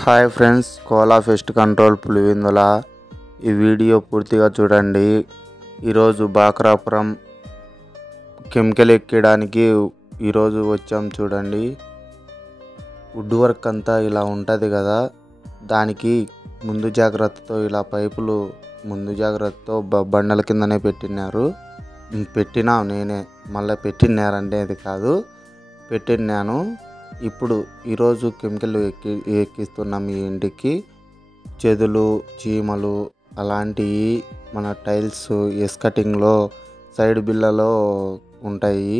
Hi friends, Kola pest control Pulivendula ఈ video పూర్తిగా చూడండి. ఈరోజు బాక్రాపురం కెమికల్ ఎక్కడానికి ఈరోజు వచ్చాం. చూడండి, వుడ్ వర్క్ అంతా ఇలా ఉంటుంది కదా, దానికి ముందు జాగ్రత్తతో ఇలా పైపులు ముందు జాగ్రత్తతో బండల కిందనే పెట్టినా నేనే, మళ్ళీ పెట్టినారంటే అది కాదు, పెట్టినాను. ఇప్పుడు ఈరోజు కెమికల్ ఎక్కిస్తున్నాం. ఈ ఇంటికి చెదులు చీమలు అలాంటివి మన టైల్స్ ఎస్కటింగ్లో సైడ్ బిల్లలో ఉంటాయి.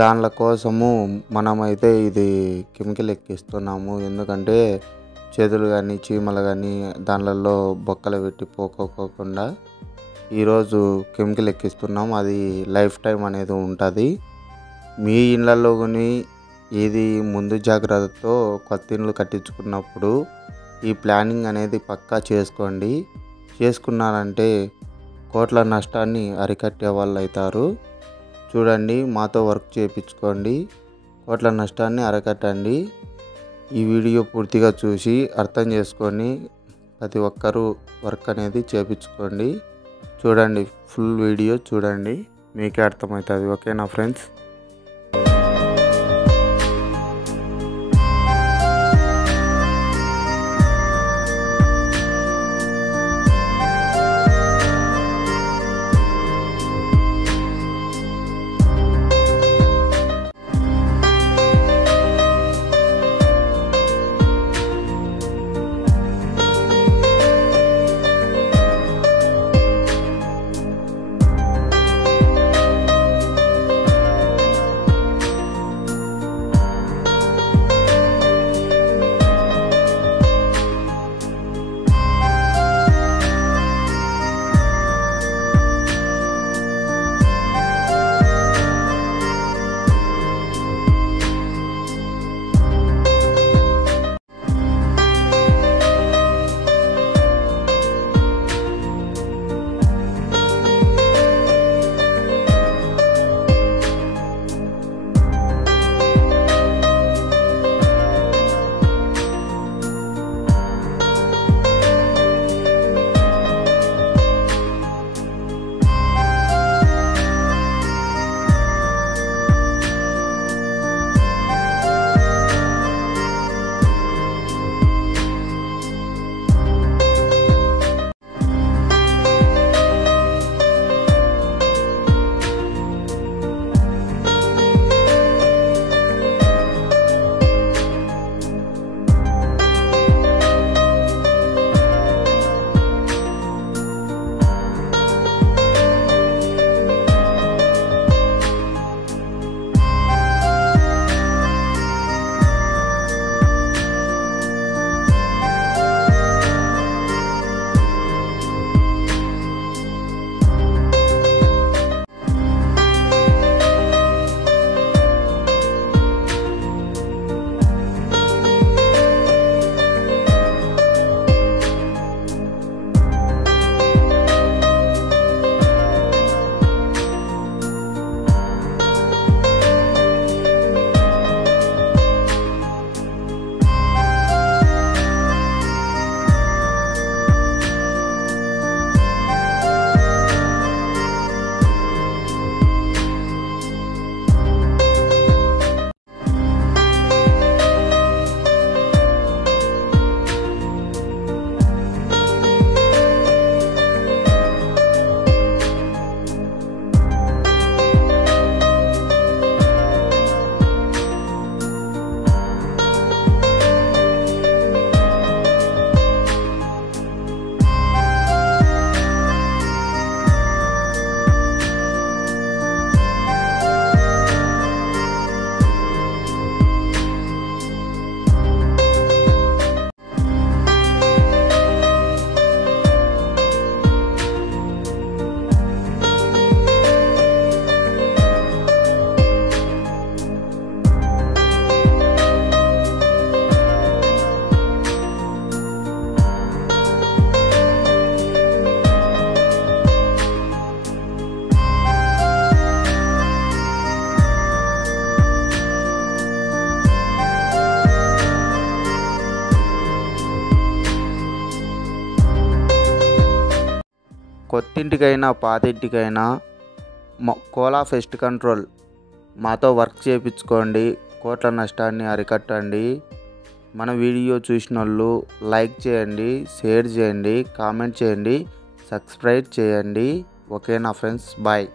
దానిల కోసము మనమైతే ఇది కెమికల్ ఎక్కిస్తున్నాము. ఎందుకంటే చెదులు కానీ చీమలు కానీ దానిలలో బొక్కలు పెట్టి పోకోకుండా ఈరోజు కెమికల్ ఎక్కిస్తున్నాం. అది లైఫ్ టైం అనేది ఉంటుంది. మీ ఇళ్ళల్లో కానీ ఇది ముందు జాగ్రత్తతో కొత్త ఇళ్ళు కట్టించుకున్నప్పుడు ఈ ప్లానింగ్ అనేది పక్కా చేసుకోండి. చేసుకున్నారంటే కోట్ల నష్టాన్ని అరికట్టే వాళ్ళు అవుతారు. చూడండి, మాతో వర్క్ చేయించుకోండి, కోట్ల నష్టాన్ని అరికట్టండి. ఈ వీడియో పూర్తిగా చూసి అర్థం చేసుకొని ప్రతి ఒక్కరూ వర్క్ అనేది చేయించుకోండి. చూడండి, ఫుల్ వీడియో చూడండి, మీకే అర్థమవుతుంది. ఓకేనా ఫ్రెండ్స్? కొత్తింటికైనా పాతింటికైనా కోలా పెస్ట్ కంట్రోల్ మాతో వర్క్ చేయించుకోండి. కోట్ల నష్టాన్ని అరికట్టండి. మన వీడియో చూసిన వాళ్ళు లైక్ చేయండి, షేర్ చేయండి, కామెంట్ చేయండి, సబ్స్క్రైబ్ చేయండి. ఓకేనా ఫ్రెండ్స్, బాయ్.